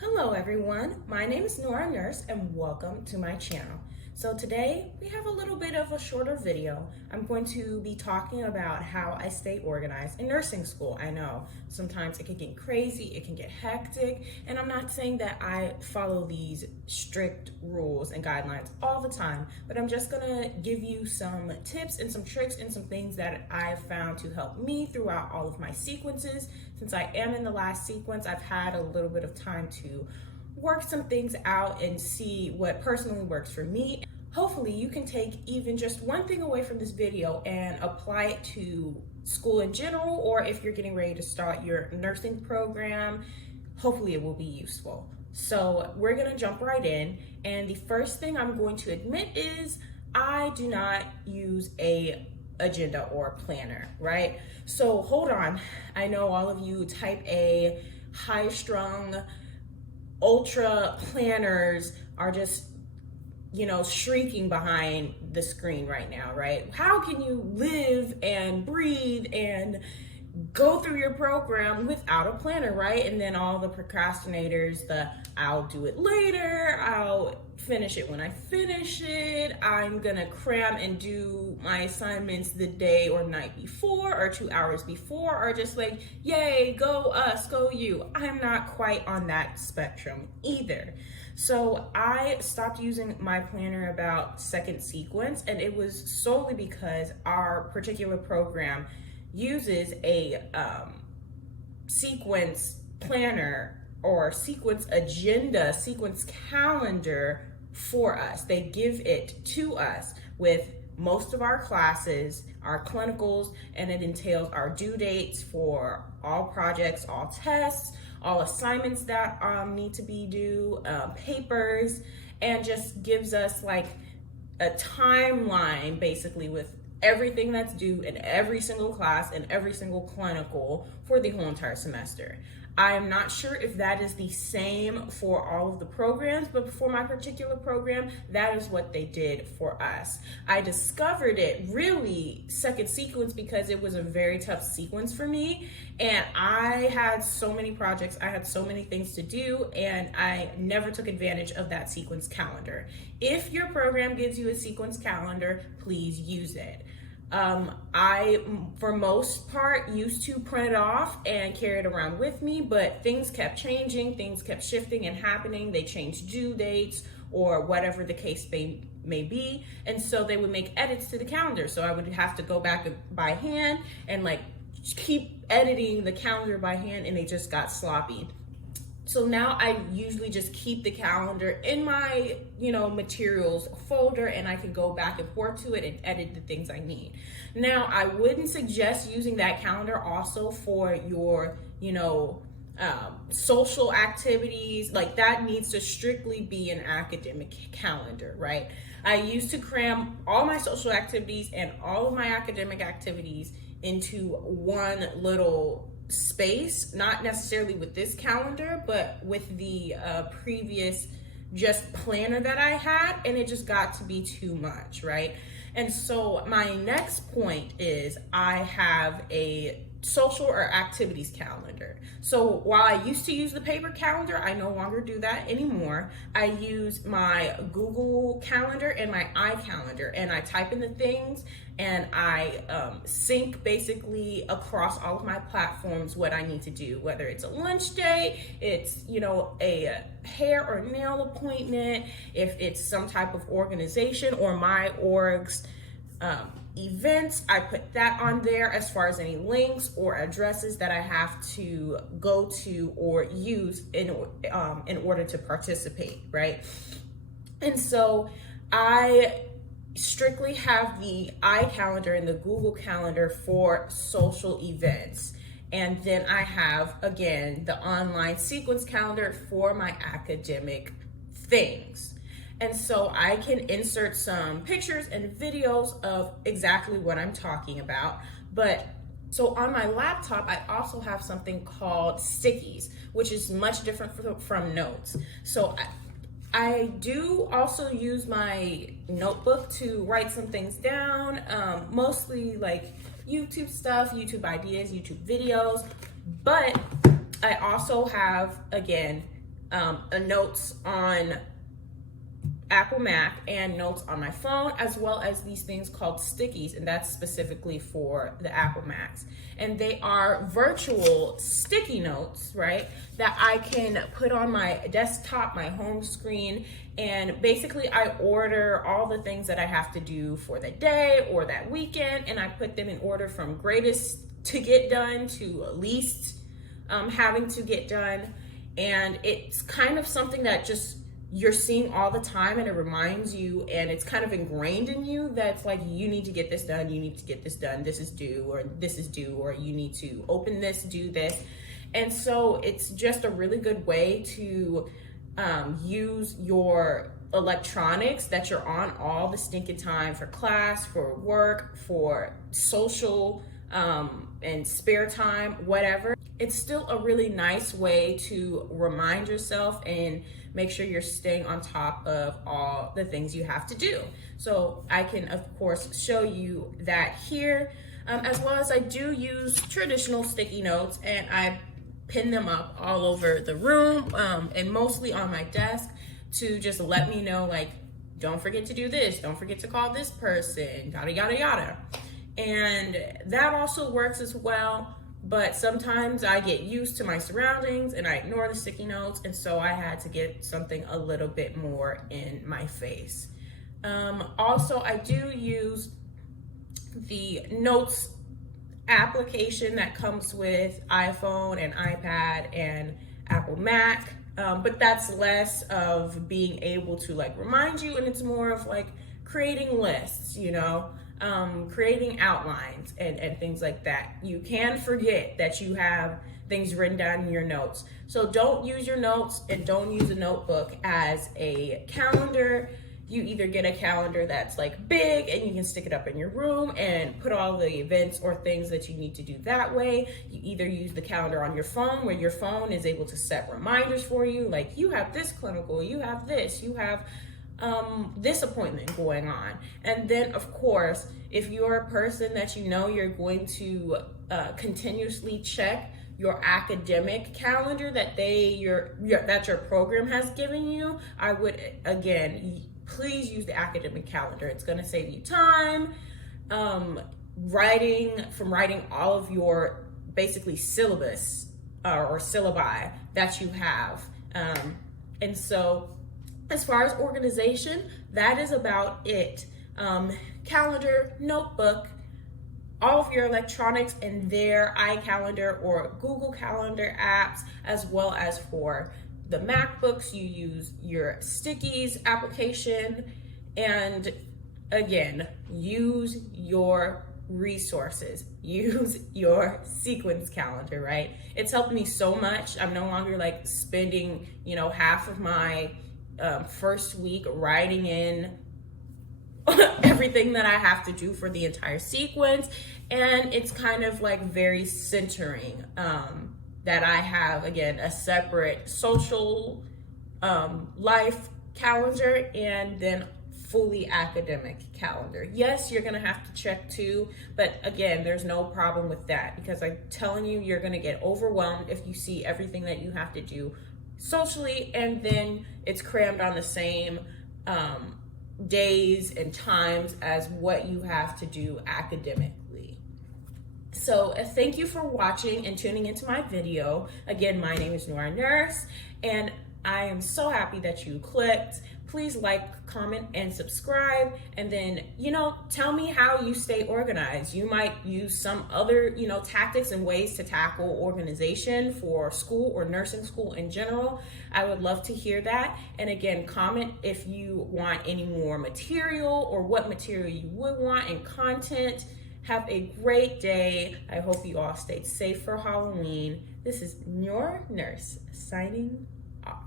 Hello everyone, my name is Nora Nurse and welcome to my channel. So today we have a little bit of a shorter video. I'm going to be talking about how I stay organized in nursing school. I know sometimes it can get crazy, it can get hectic, and I'm not saying that I follow these strict rules and guidelines all the time, but I'm just gonna give you some tips and some tricks and some things that I've found to help me throughout all of my sequences. Since I am in the last sequence, I've had a little bit of time to work some things out and see what personally works for me. Hopefully you can take even just one thing away from this video and apply it to school in general, or if you're getting ready to start your nursing program, hopefully it will be useful. So we're gonna jump right in, and the first thing I'm going to admit is I do not use a agenda or planner, right? So hold on, I know all of you type A, high strung, ultra planners are just, shrieking behind the screen right now, right? How can you live and breathe and go through your program without a planner, right? And then all the procrastinators, I'll do it later, I'll finish it when I finish it, I'm gonna cram and do my assignments the day or night before or 2 hours before, or just like, yay, go us, go you. I'm not quite on that spectrum either. So I stopped using my planner about second sequence, and it was solely because our particular program uses a sequence planner or sequence agenda, sequence calendar for us. They give it to us with most of our classes, our clinicals, and it entails our due dates for all projects, all tests, all assignments that need to be due, papers, and just gives us like a timeline basically with everything that's due in every single class and every single clinical for the whole entire semester. I am not sure if that is the same for all of the programs, but for my particular program, that is what they did for us. I discovered it really second sequence because it was a very tough sequence for me, and I had so many projects, I had so many things to do, and I never took advantage of that sequence calendar. If your program gives you a sequence calendar, please use it. I, for most part, used to print it off and carry it around with me, but things kept changing, things kept shifting and happening. They changed due dates or whatever the case may be. And so they would make edits to the calendar. So I would have to go back by hand and like keep editing the calendar by hand, and they just got sloppy. So now I usually just keep the calendar in my, materials folder, and I can go back and forth to it and edit the things I need. Now, I wouldn't suggest using that calendar also for your, social activities. Like that needs to strictly be an academic calendar, right? I used to cram all my social activities and all of my academic activities into one little space, not necessarily with this calendar, but with the previous just planner that I had, and it just got to be too much, right? And so my next point is I have a social or activities calendar. So while I used to use the paper calendar, I no longer do that anymore. I use my Google Calendar and my iCalendar, and I type in the things and I sync basically across all of my platforms what I need to do, whether it's a lunch day, it's a hair or nail appointment, if it's some type of organization or my org's events, I put that on there as far as any links or addresses that I have to go to or use in order to participate, right? And so I strictly have the iCalendar and the Google Calendar for social events. And then I have, again, the online sequence calendar for my academic things. And so I can insert some pictures and videos of exactly what I'm talking about. But so on my laptop, I also have something called Stickies, which is much different from Notes. So I do also use my notebook to write some things down, mostly like YouTube stuff, YouTube ideas, YouTube videos, but I also have, again, a notes on Apple Mac and notes on my phone, as well as these things called stickies, and that's specifically for the Apple Macs. And they are virtual sticky notes, right, that I can put on my desktop, my home screen, and basically I order all the things that I have to do for the day or that weekend, and I put them in order from greatest to get done to least having to get done. And it's kind of something that just you're seeing all the time, and it reminds you, and it's kind of ingrained in you that's like, you need to get this done, you need to get this done, this is due, or you need to open this, do this. And so it's just a really good way to use your electronics that you're on all the stinking time for class, for work, for social, and spare time, whatever. It's still a really nice way to remind yourself and make sure you're staying on top of all the things you have to do. So I can, of course, show you that here, as well as I do use traditional sticky notes, and I pin them up all over the room, and mostly on my desk to just let me know, like, don't forget to do this, don't forget to call this person, yada, yada, yada. And that also works as well. But sometimes I get used to my surroundings and I ignore the sticky notes, and so I had to get something a little bit more in my face. Also, I do use the Notes application that comes with iPhone and iPad and Apple Mac, but that's less of being able to like remind you, and it's more of like creating lists, you know, creating outlines and things like that. You can forget that you have things written down in your notes. So don't use your notes and don't use a notebook as a calendar. You either get a calendar that's like big and you can stick it up in your room and put all the events or things that you need to do that way. You either use the calendar on your phone, where your phone is able to set reminders for you, like you have this clinical, you have this, you have this appointment going on. And then of course, if you're a person that you know you're going to continuously check your academic calendar that your program has given you, I would, again, please use the academic calendar. It's going to save you time, writing all of your basically syllabus or syllabi that you have. And so as far as organization, that is about it. Calendar, notebook, all of your electronics in their iCalendar or Google Calendar apps, as well as for the MacBooks, you use your Stickies application. And again, use your resources, use your Sequence calendar, right? It's helped me so much. I'm no longer like spending, half of my first week writing in everything that I have to do for the entire sequence, and it's kind of like very centering that I have, again, a separate social life calendar and then fully academic calendar. Yes, you're gonna have to check too, but again, there's no problem with that, because I'm telling you, you're gonna get overwhelmed if you see everything that you have to do socially, and then it's crammed on the same days and times as what you have to do academically. So thank you for watching and tuning into my video. Again, my name is Nora Nurse, and I am so happy that you clicked. Please like, comment, and subscribe. And then, tell me how you stay organized. You might use some other, tactics and ways to tackle organization for school or nursing school in general. I would love to hear that. And again, comment if you want any more material or what material you would want and content. Have a great day. I hope you all stayed safe for Halloween. This is Nora Nurse signing off.